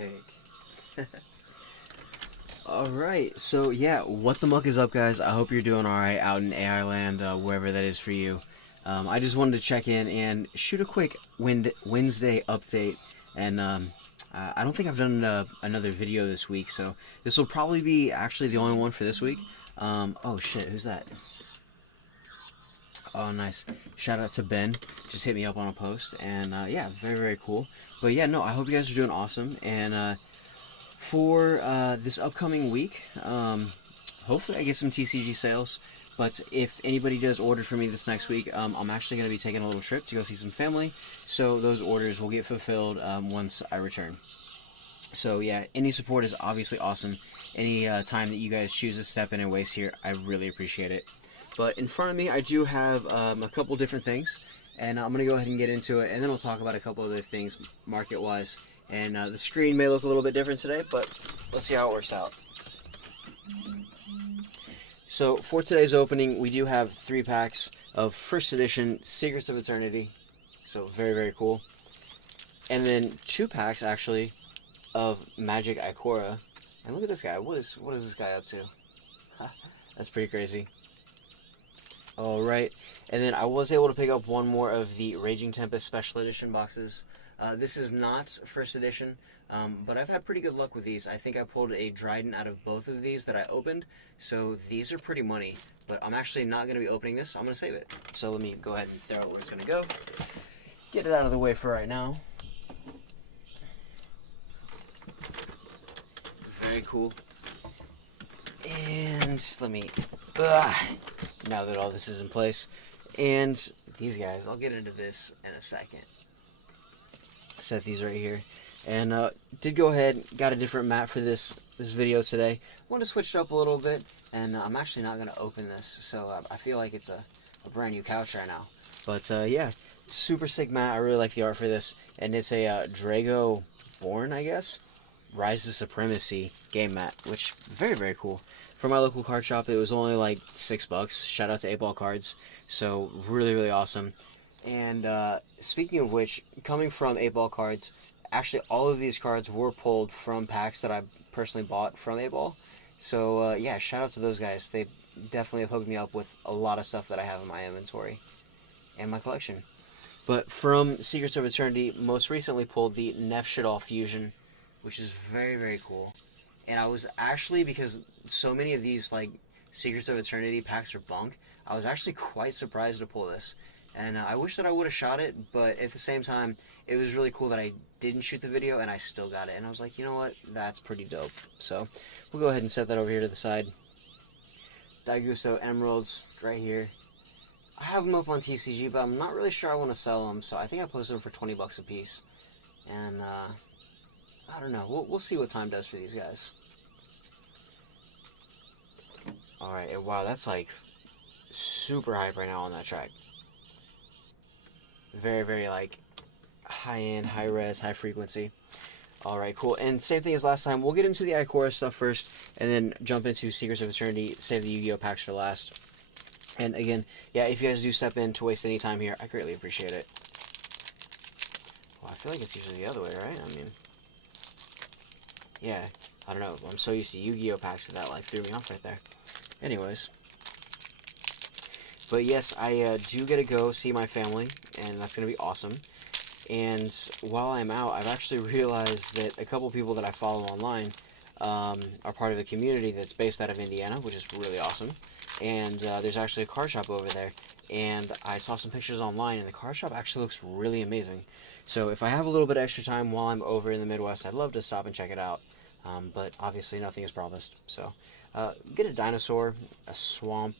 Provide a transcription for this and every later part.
big. Alright, so yeah, what the muck is up, guys? I hope you're doing alright out in AI land, wherever that is for you. I just wanted to check in and shoot a quick Wednesday update, and I don't think I've done another video this week, so this will probably be actually the only one for this week. Oh shit, who's that? Oh, nice. Shout out to Ben. Just hit me up on a post, and yeah, very, very cool. But yeah, no, I hope you guys are doing awesome, and for this upcoming week, hopefully I get some TCG sales. But if anybody does order for me this next week, I'm actually going to be taking a little trip to go see some family, so those orders will get fulfilled once I return. So yeah, any support is obviously awesome. Any time that you guys choose to step in and waste here, I really appreciate it. But in front of me, I do have a couple different things, and I'm going to go ahead and get into it, and then we'll talk about a couple other things market-wise. And the screen may look a little bit different today, but let's see how it works out. So for today's opening, we do have 3 packs of first edition Secrets of Eternity. So very, very cool. And then 2 packs, actually, of Magic Ikora. And look at this guy. What is this guy up to? That's pretty crazy. Alright. And then I was able to pick up one more of the Raging Tempest Special Edition boxes. This is not first edition, but I've had pretty good luck with these. I think I pulled a Dryden out of both of these that I opened, so these are pretty money. But I'm actually not going to be opening this. I'm going to save it. So let me go ahead and throw it where it's going to go. Get it out of the way for right now. Very cool. And let me... now that all this is in place. And these guys, I'll get into this in a second. Set these right here, and did go ahead, got a different mat for this video today. Want to switch it up a little bit, and I'm actually not going to open this, so I feel like it's a brand new couch right now. But yeah, super sick mat. I really like the art for this, and it's a Drago Born, I guess, Rise to Supremacy game mat, which very, very cool. For my local card shop, it was only like $6. Shout out to 8 Ball Cards. So really, really awesome. And speaking of which, coming from 8 Ball Cards, actually all of these cards were pulled from packs that I personally bought from 8 Ball. So yeah, shout out to those guys. They definitely have hooked me up with a lot of stuff that I have in my inventory and my collection. But from Secrets of Eternity, most recently pulled the Nefshadal Fusion, which is very, very cool. And I was actually, because so many of these like Secrets of Eternity packs are bunk, I was actually quite surprised to pull this. And I wish that I would have shot it, but at the same time, it was really cool that I didn't shoot the video and I still got it. And I was like, you know what? That's pretty dope. So we'll go ahead and set that over here to the side. Daigusto Emeralds right here. I have them up on TCG, but I'm not really sure I want to sell them. So I think I posted them for 20 bucks a piece. And I don't know. We'll see what time does for these guys. Alright, wow, that's like super hype right now on that track. Very, very, like, high-end, high-res, high-frequency. Alright, cool. And same thing as last time. We'll get into the Ikora stuff first, and then jump into Secrets of Eternity, save the Yu-Gi-Oh! Packs for last. And again, yeah, if you guys do step in to waste any time here, I greatly appreciate it. Well, I feel like it's usually the other way, right? I mean, yeah, I don't know. I'm so used to Yu-Gi-Oh! Packs that, like, threw me off right there. Anyways. But yes, I do get to go see my family, and that's going to be awesome. And while I'm out, I've actually realized that a couple people that I follow online are part of a community that's based out of Indiana, which is really awesome. And there's actually a card shop over there. And I saw some pictures online, and the card shop actually looks really amazing. So if I have a little bit of extra time while I'm over in the Midwest, I'd love to stop and check it out. But obviously nothing is promised. So get a dinosaur, a swamp.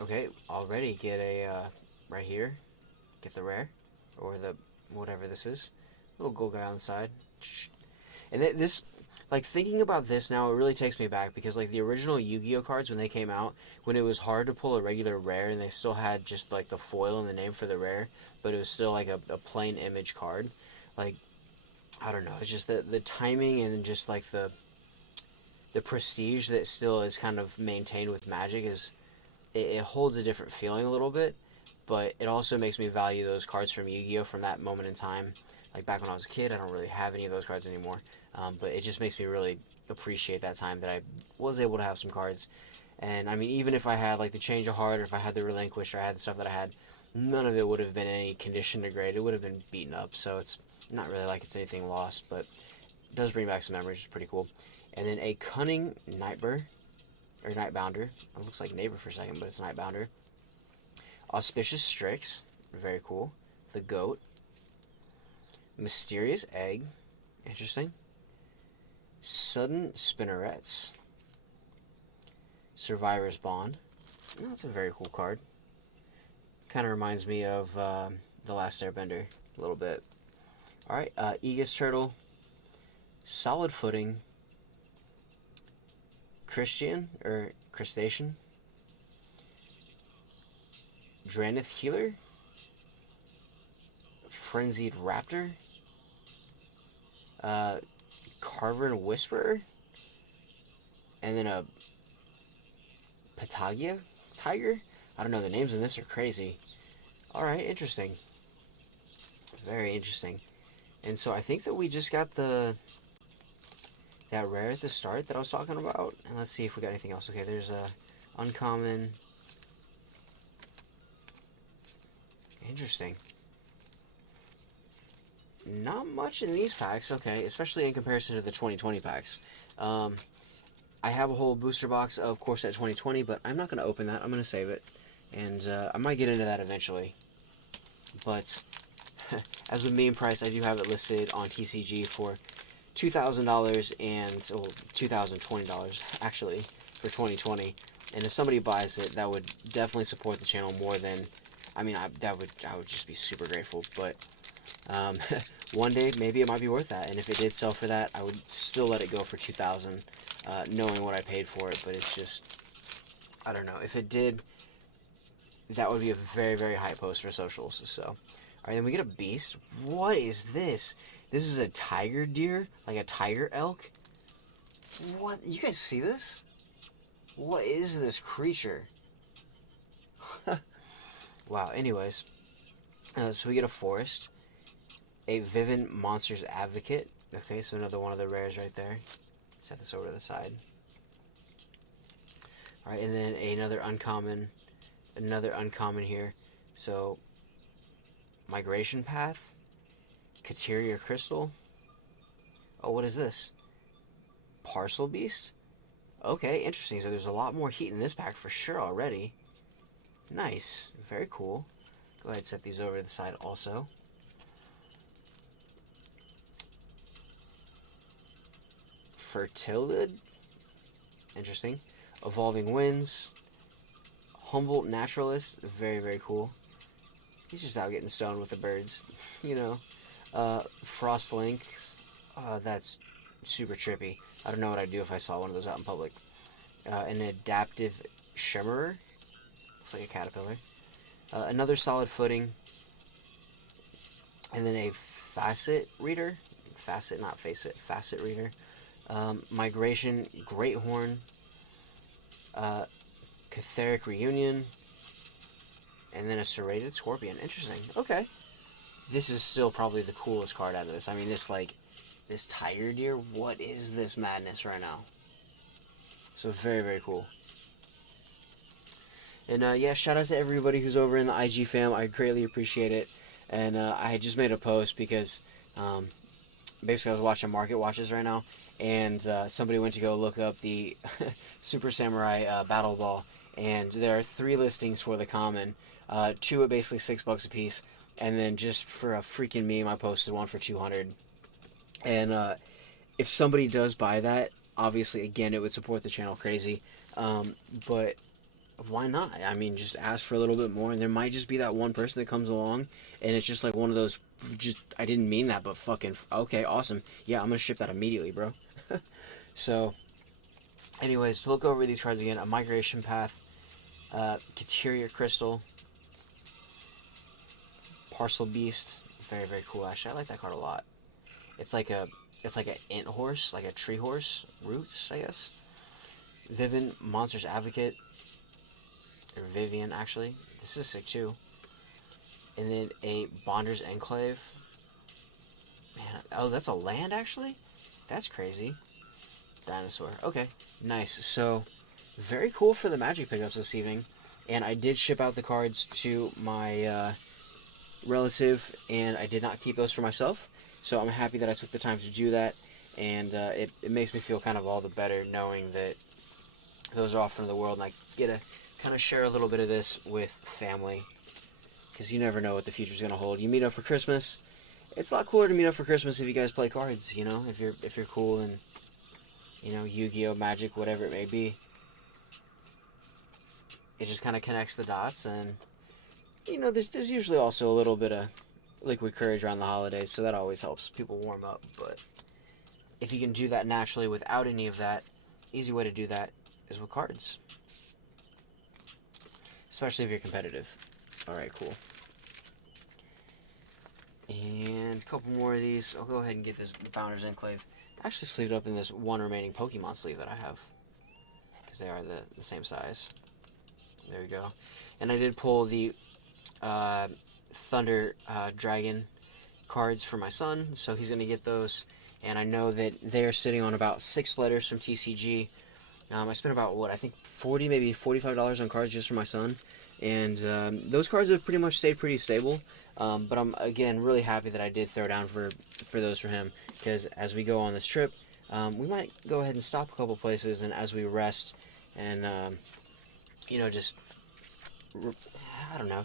Okay, already get a, right here, get the rare, or the, whatever this is, little gold guy on the side. And this, like, thinking about this now, it really takes me back, because, like, the original Yu-Gi-Oh! Cards, when they came out, when it was hard to pull a regular rare, and they still had just, like, the foil and the name for the rare, but it was still, like, a plain image card, like, I don't know, it's just the timing and just, like, the prestige that still is kind of maintained with Magic is... It holds a different feeling a little bit, but it also makes me value those cards from Yu-Gi-Oh! From that moment in time like back when I was a kid. I don't really have any of those cards anymore, but it just makes me really appreciate that time that I was able to have some cards. And I mean, even if I had like the Change of Heart, or if I had the Relinquish, or I had the stuff that I had, none of it would have been any condition to grade. It would have been beaten up, so it's not really like it's anything lost, but it does bring back some memories, which is pretty cool. And then a Cunning Nightbird, or Nightbounder. It looks like Neighbor for a second, but it's Nightbounder. Auspicious Strix, very cool. The Goat. Mysterious Egg, interesting. Sudden Spinnerets. Survivor's Bond. Oh, that's a very cool card. Kind of reminds me of The Last Airbender a little bit. Alright, Aegis Turtle. Solid Footing. Christian, or Crustacean. Dranith Healer. Frenzied Raptor. Carvern Whisperer. And then a Patagia Tiger? I don't know, the names in this are crazy. Alright, interesting. Very interesting. And so I think that we just got that rare at the start that I was talking about. And let's see if we got anything else. Okay, there's a uncommon. Interesting. Not much in these packs, okay, especially in comparison to the 2020 packs. I have a whole booster box of Core Set 2020, but I'm not going to open that. I'm going to save it, and I might get into that eventually. But as a meme price, I do have it listed on TCG for $2,000 and $2,020 actually for 2020. And if somebody buys it, that would definitely support the channel more than. I mean, I would just be super grateful, but. One day maybe it might be worth that, and if it did sell for that, I would still let it go for $2,000, knowing what I paid for it. But it's just, I don't know, if it did, that would be a very, very high post for socials. So alright, then we get a beast. What is this? This is a tiger deer, like a tiger elk. What, you guys see this? What is this creature? Wow. Anyways, so we get a forest. A Vivint Monsters Advocate. Okay, so another one of the rares right there. Set this over to the side. Alright, and then another uncommon here. So, Migration Path. Kateria Crystal. Oh, what is this? Parcel Beast? Okay, interesting. So there's a lot more heat in this pack for sure already. Nice. Very cool. Go ahead and set these over to the side also. Fertilid. Interesting. Evolving Winds. Humboldt Naturalist. Very, very cool. He's just out getting stoned with the birds. You know. Frost Lynx. That's super trippy. I don't know what I'd do if I saw one of those out in public. An Adaptive Shimmerer. Looks like a caterpillar. Another Solid Footing. And then a Facet Reader. Facet, not Facet. Facet Reader. Migration Greathorn. Catheric Reunion. And then a Serrated Scorpion. Interesting. Okay. This is still probably the coolest card out of this. I mean, this tiger deer, what is this madness right now? So very, very cool. And yeah, shout out to everybody who's over in the IG fam. I greatly appreciate it. And I just made a post because basically I was watching Market Watches right now, and somebody went to go look up the Super Samurai Battle Ball, and there are 3 listings for the common, 2 at basically $6 a piece, and then just for a freaking meme, I posted one for 200. And if somebody does buy that, obviously, again, it would support the channel crazy, but why not? I mean, just ask for a little bit more, and there might just be that one person that comes along, and it's just like one of those, I didn't mean that, but fucking, okay, awesome. Yeah, I'm gonna ship that immediately, bro. So, anyways, to look over these cards again, a Migration Path, Kateria Crystal, Parcel Beast, very, very cool, actually. I like that card a lot. It's like an int horse, like a tree horse, roots, I guess. Vivint Monsters Advocate, or Vivian, actually. This is sick too. And then a Bonder's Enclave. Oh, that's a land, actually? That's crazy. Dinosaur. Okay, nice. So, very cool for the Magic pickups this evening. And I did ship out the cards to my relative, and I did not keep those for myself. So I'm happy that I took the time to do that. And it makes me feel kind of all the better knowing that those are off into the world, and I get to kind of share a little bit of this with family. Because you never know what the future's going to hold. You meet up for Christmas. It's a lot cooler to meet up for Christmas if you guys play cards, you know? If you're cool and, you know, Yu-Gi-Oh, Magic, whatever it may be. It just kind of connects the dots, and, you know, there's usually also a little bit of liquid courage around the holidays, so that always helps people warm up. But if you can do that naturally without any of that, easy way to do that is with cards. Especially if you're competitive. Alright, cool. And a couple more of these. I'll go ahead and get this Founder's Enclave. I actually sleeved up in this one remaining Pokemon sleeve that I have. Because they are the same size. There we go. And I did pull the Thunder Dragon cards for my son, so he's going to get those. And I know that they're sitting on about 6 letters from TCG. I spent about, I think $40, maybe $45 on cards just for my son. And those cards have pretty much stayed pretty stable. But I'm, again, really happy that I did throw down for those for him. Because as we go on this trip, we might go ahead and stop a couple places. And as we rest and, you know, just, I don't know,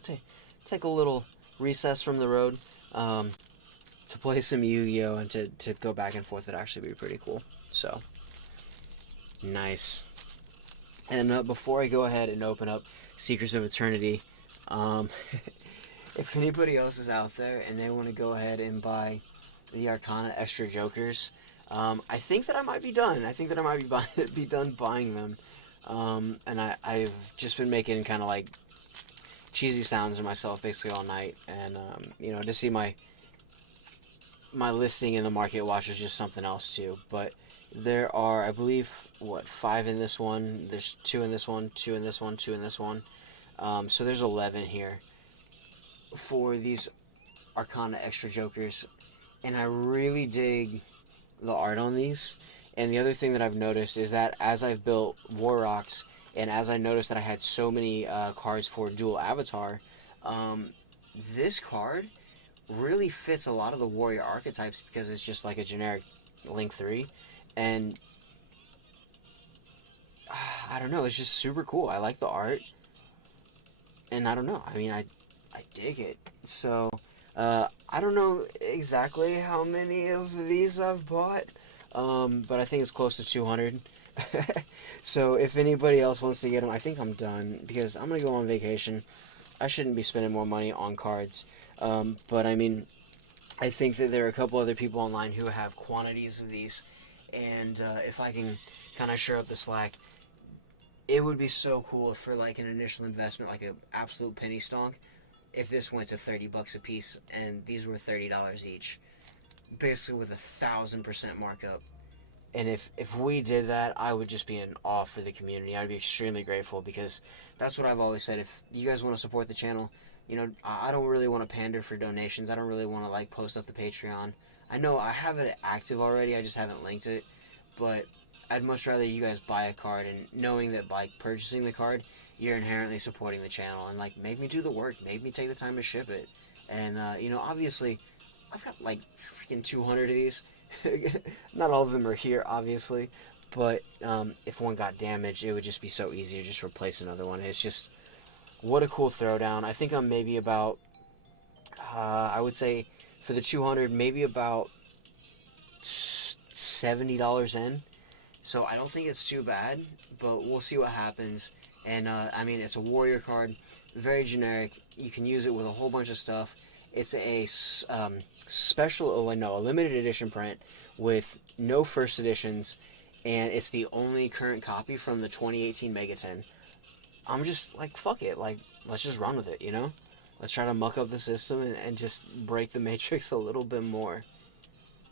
take a little recess from the road to play some Yu-Gi-Oh! And to go back and forth would actually be pretty cool. So, nice. And before I go ahead and open up Secrets of Eternity, if anybody else is out there and they want to go ahead and buy the Arcana Extra Jokers, I think that I might be done. I think that I might be done buying them. And I've just been making kind of like cheesy sounds to myself basically all night. And, you know, to see my listing in the Market Watch is just something else too. But there are, I believe, 5 in this one. There's 2 in this one, 2 in this one, 2 in this one. So there's 11 here for these Arcana Extra Jokers. And I really dig the art on these. And the other thing that I've noticed is that as I've built War Rocks, and as I noticed that I had so many cards for Dual Avatar, this card really fits a lot of the warrior archetypes because it's just like a generic Link 3. And I don't know, it's just super cool. I like the art. And I don't know, I mean, I dig it. So, I don't know exactly how many of these I've bought, but I think it's close to 200. So if anybody else wants to get them, I think I'm done, because I'm going to go on vacation. I shouldn't be spending more money on cards. But I mean, I think that there are a couple other people online who have quantities of these, and if I can kind of share up the slack, it would be so cool for like an initial investment, like an absolute penny stonk, if this went to $30 a piece and these were $30 each, basically with 1,000% markup. And if we did that, I would just be in awe for the community. I'd be extremely grateful, because that's what I've always said. If you guys want to support the channel, you know, I don't really want to pander for donations. I don't really want to like post up the Patreon. I know I have it active already, I just haven't linked it, but I'd much rather you guys buy a card, and knowing that by purchasing the card, you're inherently supporting the channel, and like, make me do the work, make me take the time to ship it. And you know, obviously I've got like freaking 200 of these. Not all of them are here, obviously, but if one got damaged, it would just be so easy to just replace another one. It's just, what a cool throwdown. I think I'm maybe about, I would say for the 200, maybe about $70 in. So I don't think it's too bad, but we'll see what happens. And I mean, it's a warrior card, very generic. You can use it with a whole bunch of stuff. It's a special, a limited edition print with no first editions, and it's the only current copy from the 2018 Mega 10. I'm just like, fuck it, like, let's just run with it, you know? Let's try to muck up the system and just break the matrix a little bit more.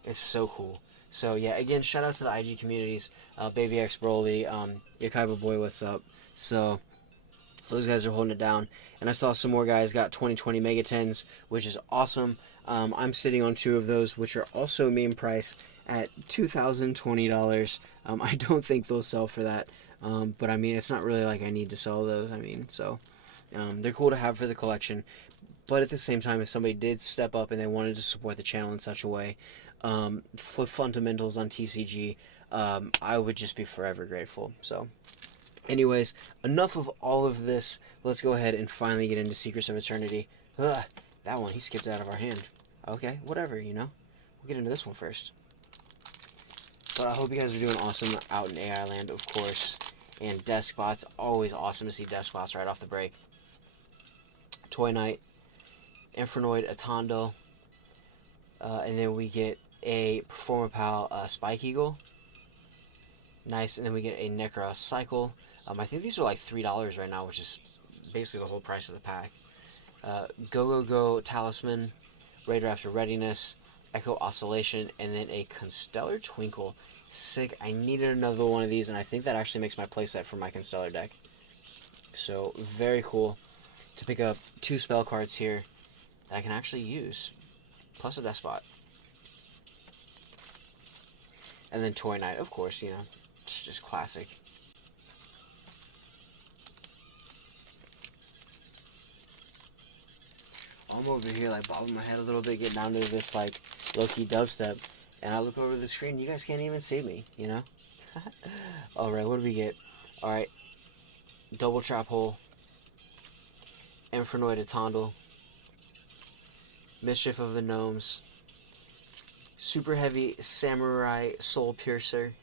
It's so cool. So yeah, again, shout out to the IG communities, Baby X Broly, Yakaiba Boy, what's up? So those guys are holding it down. And I saw some more guys got 2020 Mega 10s, which is awesome. I'm sitting on 2 of those, which are also meme price at $2,020. I don't think they'll sell for that, but I mean, it's not really like I need to sell those. I mean, so they're cool to have for the collection. But at the same time, if somebody did step up and they wanted to support the channel in such a way, for Fundmntls on TCG, I would just be forever grateful. So, anyways, enough of all of this. Let's go ahead and finally get into Secrets of Eternity. Ugh, that one, he skipped out of our hand. Okay, whatever, you know. We'll get into this one first. But I hope you guys are doing awesome out in AI land, of course. And Despots, always awesome to see Despots right off the break. Toy Knight, Infernoid, Atando, and then we get a Performapal Spike Eagle. Nice, and then we get a Necros Cycle. I think these are like $3 right now, which is basically the whole price of the pack. Go Talisman, Raidraptor Readiness, Echo Oscillation, and then a Constellar Twinkle. Sick. I needed another one of these, and I think that actually makes my playset for my Constellar deck. So, very cool to pick up 2 spell cards here that I can actually use, plus a Despot. And then Toy Knight, of course, you know, it's just classic. I'm over here like bobbing my head a little bit, getting down to this like low-key dubstep, and I look over the screen, you guys can't even see me, you know? Alright, what do we get? Alright, Double Trap Hole, Infernoid Atondel, Mischief of the Gnomes, Super Heavy Samurai Soul Piercer,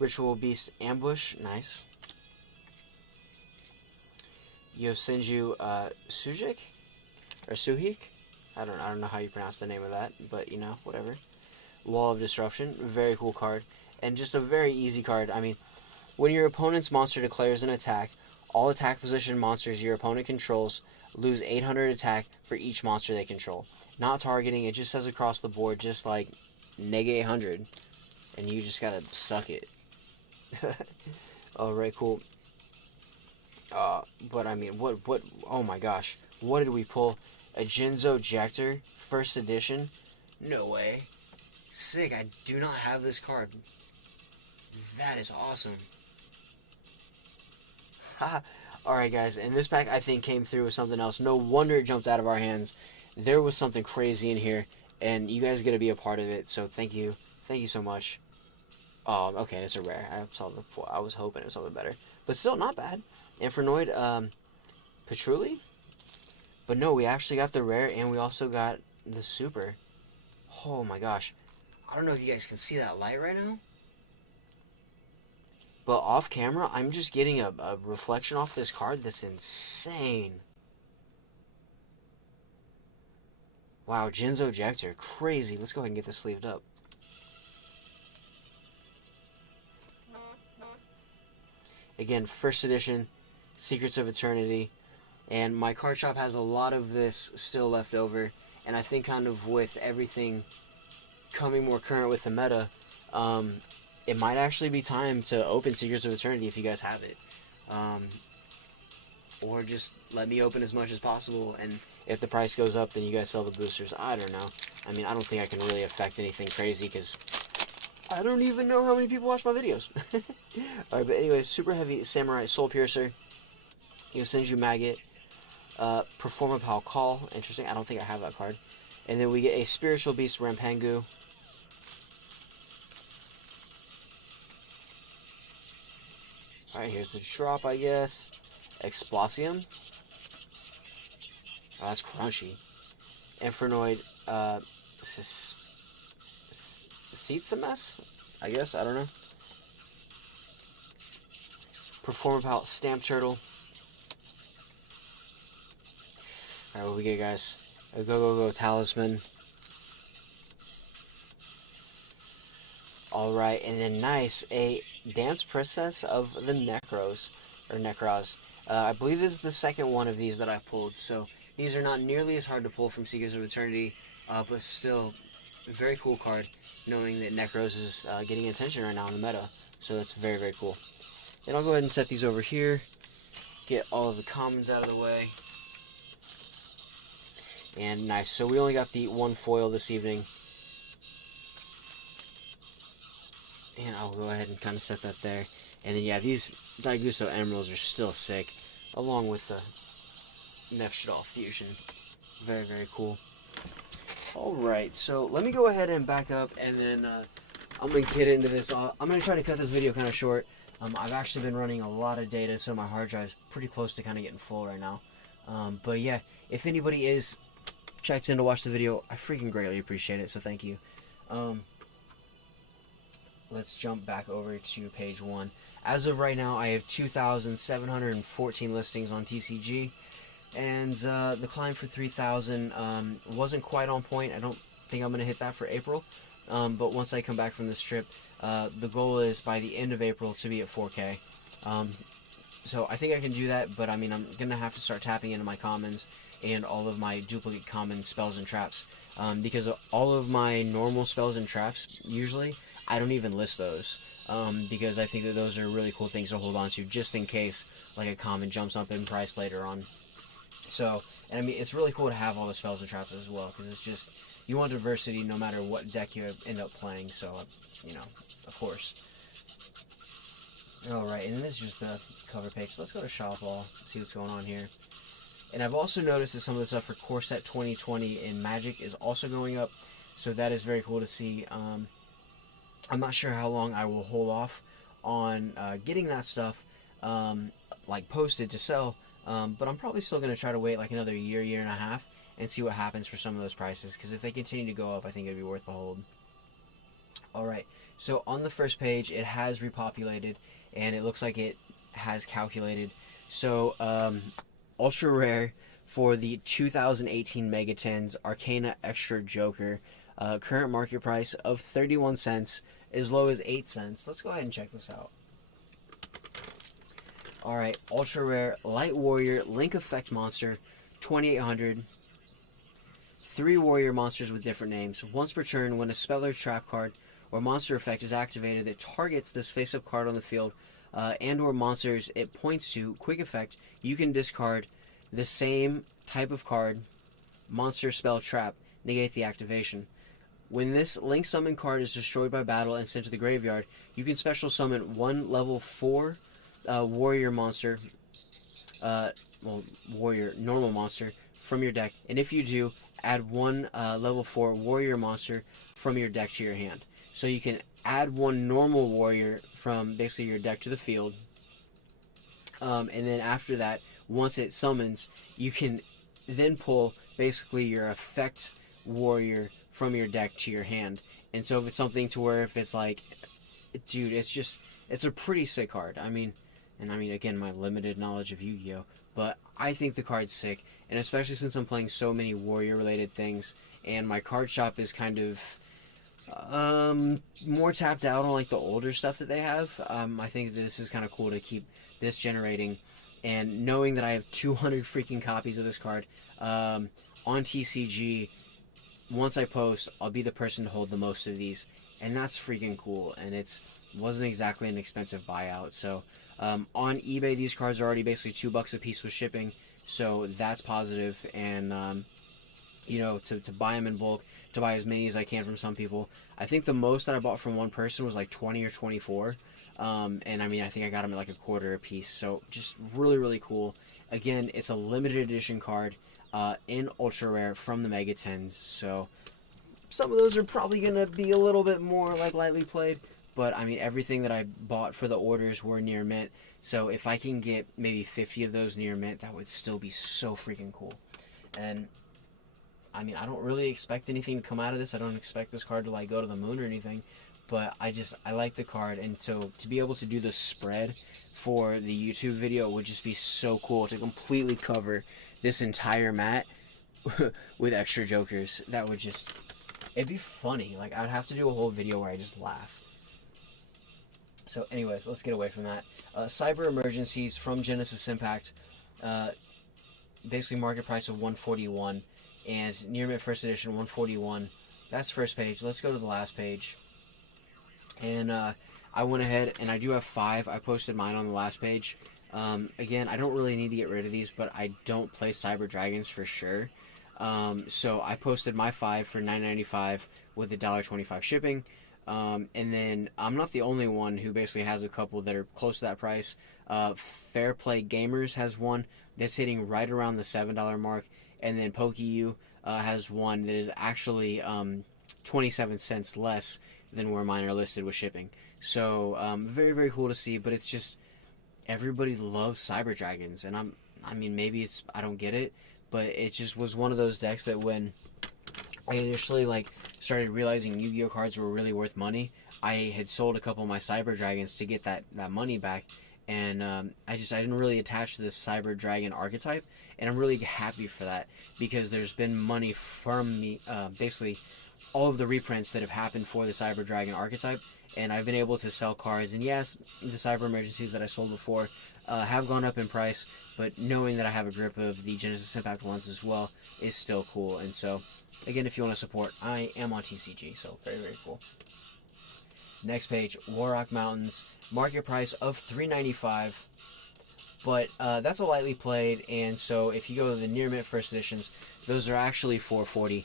Ritual Beast Ambush, nice. Yosenju Sujik? Or Suhik? I don't know how you pronounce the name of that, but you know, whatever. Wall of Disruption, very cool card. And just a very easy card. I mean, when your opponent's monster declares an attack, all attack position monsters your opponent controls lose 800 attack for each monster they control. Not targeting, it just says across the board, just like -800. And you just gotta suck it. Alright, cool. But I mean, what, oh my gosh. What did we pull? A Jinzo Jector, first edition? No way. Sick, I do not have this card. That is awesome. Haha. Alright guys, and this pack I think came through with something else. No wonder it jumped out of our hands. There was something crazy in here, and you guys get to be a part of it, so thank you. Thank you so much. Okay, it's a rare. I was hoping it was something better. But still, not bad. Infernoid, Patrulli? But no, we actually got the rare, and we also got the super. Oh my gosh. I don't know if you guys can see that light right now. But off camera, I'm just getting a reflection off this card that's insane. Wow, Jinzo Jector. Crazy. Let's go ahead and get this sleeved up. Again, first edition, Secrets of Eternity. And my card shop has a lot of this still left over. And I think kind of with everything coming more current with the meta, it might actually be time to open Secrets of Eternity if you guys have it. Or just let me open as much as possible, and if the price goes up, then you guys sell the boosters. I don't know. I mean, I don't think I can really affect anything crazy, because I don't even know how many people watch my videos. Alright, but anyways, Super Heavy Samurai Soul Piercer, Yosenju Maggot, Performapal Call. Interesting, I don't think I have that card. And then we get a Spiritual Beast Rampangu. Alright, here's the drop, I guess. Explosium. Oh, that's crunchy. Infernoid, Seatsames? I guess, I don't know. Performapal Stamp Turtle. Alright, what we get, guys? A Go Talisman. Alright, and then nice, a Dance Princess of the Necros. Or Necros. I believe this is the second one of these that I've pulled, so these are not nearly as hard to pull from Secrets of Eternity, but still, a very cool card, knowing that Necros is getting attention right now in the meta, so that's very, very cool. And I'll go ahead and set these over here, get all of the commons out of the way. And nice. So we only got the one foil this evening. And I'll go ahead and kind of set that there. And then, yeah, these Daigusto Emeralds are still sick, along with the Nefshadal Fusion. Very, very cool. Alright, so let me go ahead and back up, and then I'm going to get into this. I'm going to try to cut this video kind of short. I've actually been running a lot of data, so my hard drive's pretty close to kind of getting full right now. But yeah, if anybody is checked in to watch the video, I freaking greatly appreciate it, so thank you. Let's jump back over to page 1. As of right now, I have 2,714 listings on TCG, and the climb for 3,000 wasn't quite on point. I don't think I'm going to hit that for April, but once I come back from this trip, the goal is by the end of April to be at 4K. So I think I can do that, but I mean, I'm going to have to start tapping into my commons and all of my duplicate common spells and traps, because all of my normal spells and traps, usually, I don't even list those, because I think that those are really cool things to hold on to, just in case, like, a common jumps up in price later on. So, and I mean, it's really cool to have all the spells and traps as well, because it's just, you want diversity no matter what deck you end up playing, so, you know, of course. Alright, and this is just the cover page. So let's go to Shop Wall, see what's going on here. And I've also noticed that some of the stuff for Core Set 2020 in Magic is also going up, so that is very cool to see. I'm not sure how long I will hold off on getting that stuff like posted to sell, but I'm probably still going to try to wait like another year and a half and see what happens for some of those prices, because if they continue to go up, I think it'd be worth the hold. Alright, so on the first page, it has repopulated, and it looks like it has calculated. So, ultra rare for the 2018 Mega 10s Arcana Extra Joker. Current market price of 31 cents, as low as 8 cents. Let's go ahead and check this out. Alright, ultra rare Light Warrior Link Effect Monster, 2800. 3 warrior monsters with different names. Once per turn, when a spell or trap card or monster effect is activated that targets this face-up card on the field, and or monsters it points to, quick effect, you can discard the same type of card, monster, spell, trap, negate the activation. When this Link Summon card is destroyed by battle and sent to the graveyard, you can special summon one level 4 warrior monster, warrior normal monster from your deck, and if you do, add one level 4 warrior monster from your deck to your hand. So you can add one normal warrior from basically your deck to the field, and then after that, once it summons, you can then pull basically your effect warrior from your deck to your hand. And so if it's something to where if it's like, dude, it's a pretty sick card. I mean, again, my limited knowledge of Yu-Gi-Oh, but I think the card's sick, and especially since I'm playing so many warrior related things, and my card shop is kind of more tapped out on like the older stuff that they have. I think this is kind of cool to keep this generating, and knowing that I have 200 freaking copies of this card on TCG. Once I post, I'll be the person to hold the most of these, and that's freaking cool. And wasn't exactly an expensive buyout. So on eBay, these cards are already basically $2 a piece with shipping, so that's positive. And you know, to buy them in bulk, to buy as many as I can from some people. I think the most that I bought from one person was like 20 or 24. And I mean, I think I got them at like a quarter a piece. So just really, really cool. Again, it's a limited edition card in ultra rare from the Mega 10s. So some of those are probably going to be a little bit more like lightly played. But I mean, everything that I bought for the orders were near mint. So if I can get maybe 50 of those near mint, that would still be so freaking cool. And I mean, I don't really expect anything to come out of this. I don't expect this card to like go to the moon or anything, but I like the card, and so to be able to do the spread for the YouTube video would just be so cool, to completely cover this entire mat with extra jokers. That would just, it'd be funny. Like, I'd have to do a whole video where I just laugh. So anyways, let's get away from that. Cyber Emergencies from Genesis Impact, basically market price of 141. And Near Mint First Edition 141. That's first page. Let's go to the last page. And I went ahead, and I do have 5. I posted mine on the last page. Again, I don't really need to get rid of these, but I don't play Cyber Dragons for sure. So I posted my 5 for $9.95 with $1.25 shipping. And then I'm not the only one who basically has a couple that are close to that price. Fair Play Gamers has one that's hitting right around the $7 mark. And then PokeU has one that is actually 27 cents less than where mine are listed with shipping. So very, very cool to see. But it's just, everybody loves Cyber Dragons. And I mean, maybe it's, I don't get it. But it just was one of those decks that when I initially started realizing Yu-Gi-Oh cards were really worth money, I had sold a couple of my Cyber Dragons to get that money back, and I didn't really attach to the Cyber Dragon archetype, and I'm really happy for that because there's been money from me, basically all of the reprints that have happened for the Cyber Dragon archetype, and I've been able to sell cards. And yes, the Cyber Emergencies that I sold before have gone up in price, but knowing that I have a grip of the Genesis Impact ones as well is still cool. And so, again, if you want to support, I am on TCG, so very, very cool. Next page, Warrock Mountains, market price of $3.95, but that's a lightly played, and so if you go to the near mint first editions, those are actually $4.40.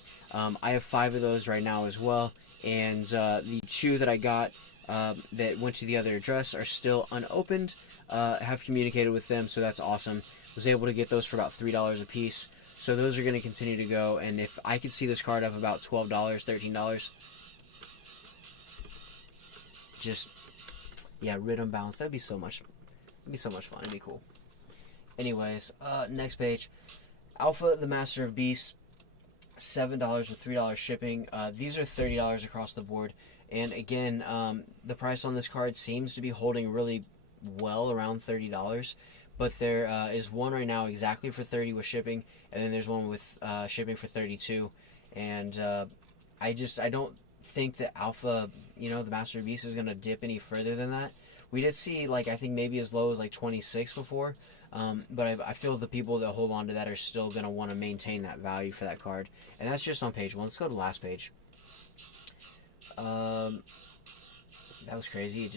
I have 5 of those right now as well, and the 2 that I got that went to the other address are still unopened. Have communicated with them, so that's awesome. Was able to get those for about $3 a piece. So those are going to continue to go, and if I could see this card up about $12, $13, just, yeah, Rhythm Bounce, that'd be so much fun. It'd be cool. Anyways, next page, Alpha, the Master of Beasts, $7 with $3 shipping. These are $30 across the board, and again, the price on this card seems to be holding really well around $30. But there is one right now exactly for $30 with shipping, and then there's one with shipping for $32. And I don't think that Alpha, the Master Beast, is going to dip any further than that. We did see, I think maybe as low as 26 before, but I feel the people that hold on to that are still going to want to maintain that value for that card. And that's just on page 1. Let's go to the last page. That was crazy.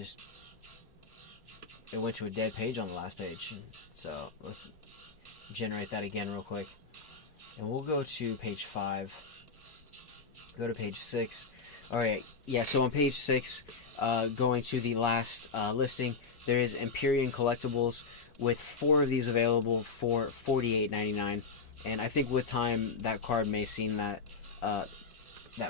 It went to a dead page on the last page. So let's generate that again real quick. And we'll go to page 5. Go to page 6. Alright, yeah, so on page 6, going to the last listing, there is Empyrean Collectibles with 4 of these available for $48.99. And I think with time, that card may see that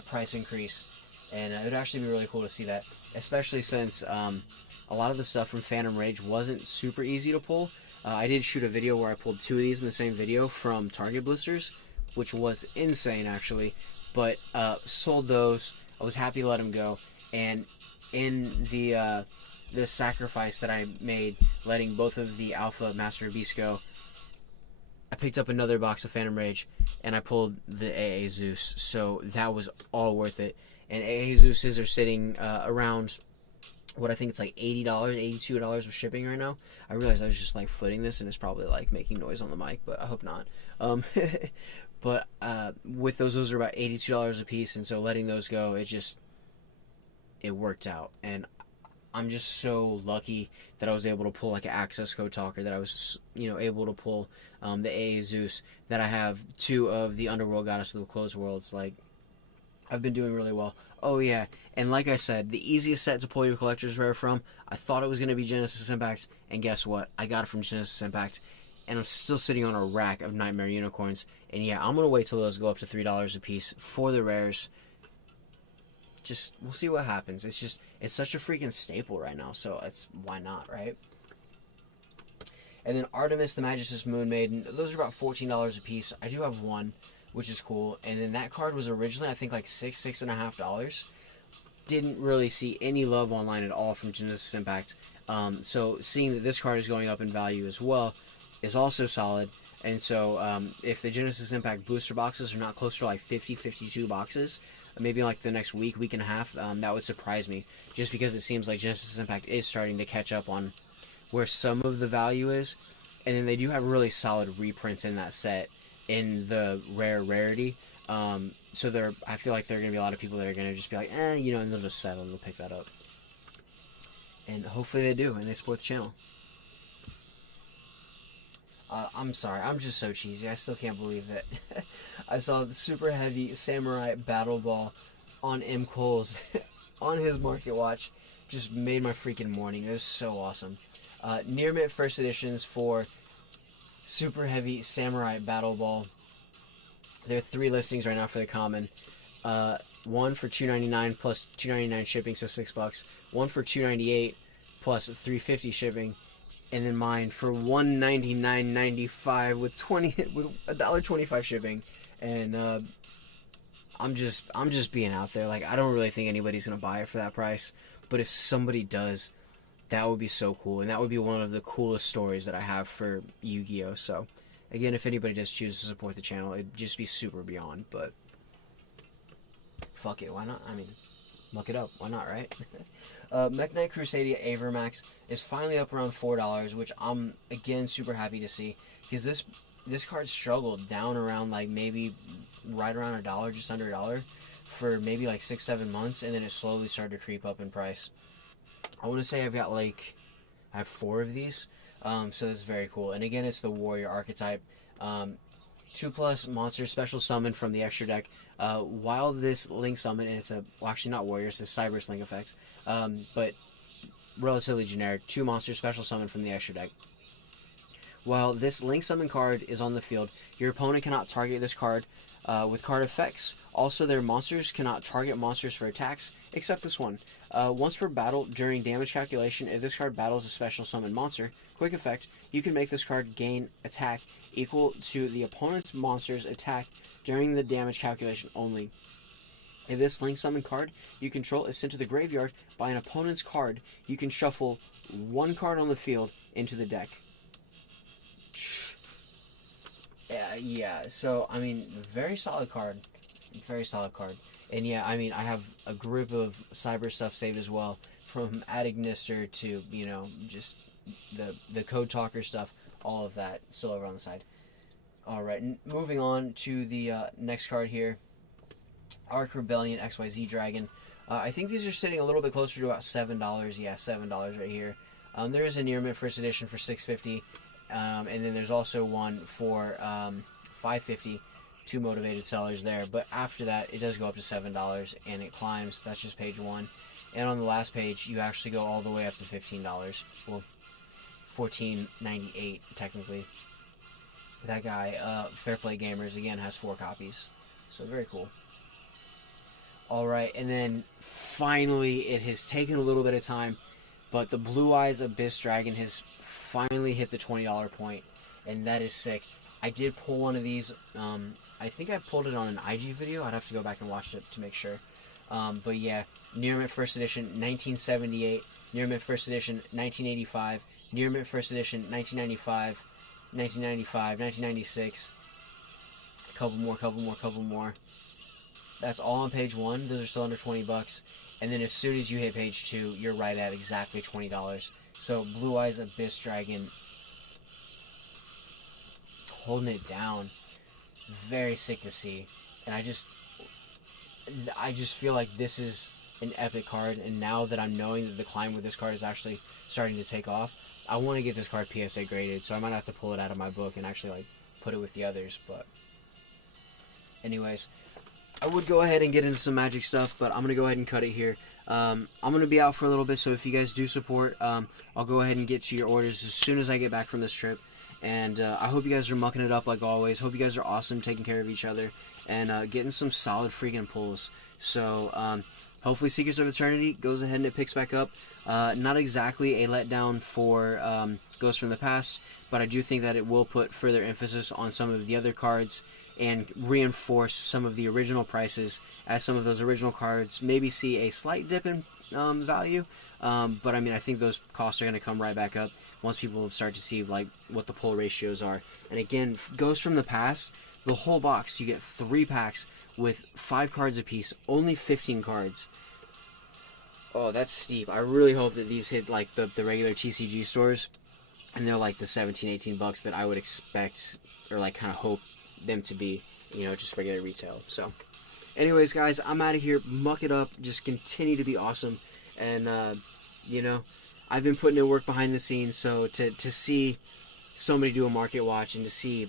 price increase. And it would actually be really cool to see that, especially since a lot of the stuff from Phantom Rage wasn't super easy to pull. I did shoot a video where I pulled 2 of these in the same video from Target Blisters, which was insane actually, but sold those. I was happy to let them go, and in the sacrifice that I made letting both of the Alpha Master Beasts go, I picked up another box of Phantom Rage and I pulled the AA Zeus, so that was all worth it. And AA Zeuses are sitting around what I think it's $80, $82 with shipping right now. I realized I was just footing this and it's probably making noise on the mic, but I hope not. But with those are about $82 a piece, and so letting those go, it worked out. And I'm just so lucky that I was able to pull an access code talker, that I was able to pull the AA Zeus, that I have 2 of the Underworld Goddess of the Closed Worlds. I've been doing really well. Oh yeah, and like I said, the easiest set to pull your Collector's Rare from, I thought it was going to be Genesis Impact, and guess what? I got it from Genesis Impact, and I'm still sitting on a rack of Nightmare Unicorns. And yeah, I'm going to wait till those go up to $3 a piece for the rares. We'll see what happens. It's such a freaking staple right now, so why not, right? And then Artemis, the Magis's Moon Maiden, those are about $14 a piece. I do have one, which is cool. And then that card was originally, I think, $6.50. Didn't really see any love online at all from Genesis Impact. So seeing that this card is going up in value as well is also solid. And so if the Genesis Impact booster boxes are not closer to 50, 52 boxes, maybe in the next week and a half, that would surprise me. Just because it seems like Genesis Impact is starting to catch up on where some of the value is. And then they do have really solid reprints in that set in the rarity. So I feel like there are going to be a lot of people that are going to just be and they'll just settle and they'll pick that up. And hopefully they do, and they support the channel. I'm sorry, I'm just so cheesy. I still can't believe that I saw the super heavy samurai battle ball on M. Cole's on his market watch. Just made my freaking morning. It was so awesome. Near mint first editions for super heavy samurai battle ball. There are 3 listings right now for the common. One for $2.99 plus $2.99 shipping, so $6. One for $2.98 plus $3.50 shipping, and then mine for $199.95 with $1.25 shipping. And I'm just being out there. Like, I don't really think anybody's gonna buy it for that price, but if somebody does, that would be so cool, and that would be one of the coolest stories that I have for Yu-Gi-Oh. So again, if anybody does choose to support the channel, it'd just be super beyond, but fuck it, why not? I mean, muck it up, why not, right? Mech Knight Crusadia Avermax is finally up around $4, which I'm, again, super happy to see, because this card struggled down around, like, maybe right around $1, just under $1, for maybe, like, 6-7 months, and then it slowly started to creep up in price. I want to say I have 4 of these, so that's very cool. And again, it's the Warrior archetype. 2+ monster special summon from the extra deck. While this Link summon, and it's well, actually not Warrior, it's a Cyber's Link effect, but relatively generic. 2 monster special summon from the extra deck. While this Link summon card is on the field, your opponent cannot target this card with card effects. Also, their monsters cannot target monsters for attacks, except this one. Once per battle, during damage calculation, if this card battles a special summon monster, quick effect, you can make this card gain attack equal to the opponent's monster's attack during the damage calculation only. If this Link summon card you control is sent to the graveyard by an opponent's card, you can shuffle 1 card on the field into the deck. Yeah, so, I mean, very solid card. Very solid card. And yeah, I mean, I have a group of cyber stuff saved as well, from Adignister to, you know, just the Code Talker stuff, all of that still over on the side. Alright, moving on to the next card here. Arc Rebellion XYZ Dragon. I think these are sitting a little bit closer to about $7. Yeah, $7 right here. There is a near mint first edition for $6.50. And then there's also one for $5.50. 2 motivated sellers there, but after that it does go up to $7 and it climbs. That's just page 1, and on the last page you actually go all the way up to $15. Well, $14.98 technically. That guy, Fair Play Gamers, again has 4 copies, so very cool. Alright, and then finally, it has taken a little bit of time, but the Blue Eyes Abyss Dragon has finally hit the $20 point, and that is sick. I did pull one of these. I think I pulled it on an IG video. I'd have to go back and watch it to make sure. But yeah, Near Mint First Edition 1978, Near Mint First Edition 1985, Near Mint First Edition 1995, 1995, 1996. Couple more. That's all on page 1. Those are still under $20. And then as soon as you hit page 2, you're right at exactly $20. So Blue Eyes Abyss Dragon, holding it down. Very sick to see. And I just feel like this is an epic card, and now that I'm knowing that the climb with this card is actually starting to take off, I want to get this card PSA graded, so I might have to pull it out of my book and actually like put it with the others. But anyways, I would go ahead and get into some Magic stuff, but I'm gonna go ahead and cut it here. I'm gonna be out for a little bit, so if you guys do support, I'll go ahead and get to your orders as soon as I get back from this trip. And I hope you guys are mucking it up like always. Hope you guys are awesome, taking care of each other, and getting some solid freaking pulls. So hopefully Secrets of Eternity goes ahead and it picks back up. Not exactly a letdown for Ghosts from the Past, but I do think that it will put further emphasis on some of the other cards and reinforce some of the original prices, as some of those original cards maybe see a slight dip in value. But I mean, I think those costs are going to come right back up once people start to see like what the pull ratios are. And again, Ghosts from the Past, the whole box, you get 3 packs with 5 cards apiece, only 15 cards. Oh, that's steep. I really hope that these hit like the regular TCG stores, and they're like the $17-18 that I would expect, or like kind of hope them to be, you know, just regular retail. So anyways, guys, I'm out of here. Muck it up. Just continue to be awesome. And you know, I've been putting in work behind the scenes, so to see somebody do a market watch and to see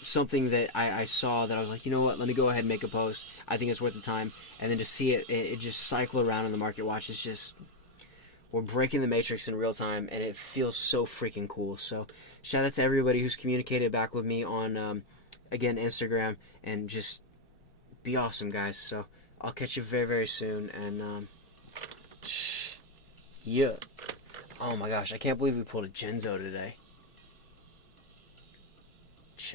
something that I saw that I was like, you know what, let me go ahead and make a post. I think it's worth the time. And then to see it just cycle around in the market watch is just, we're breaking the matrix in real time, and it feels so freaking cool. So shout out to everybody who's communicated back with me on, again, Instagram, and just be awesome, guys. So I'll catch you very, very soon, and yeah. Oh my gosh, I can't believe we pulled a Genzo today.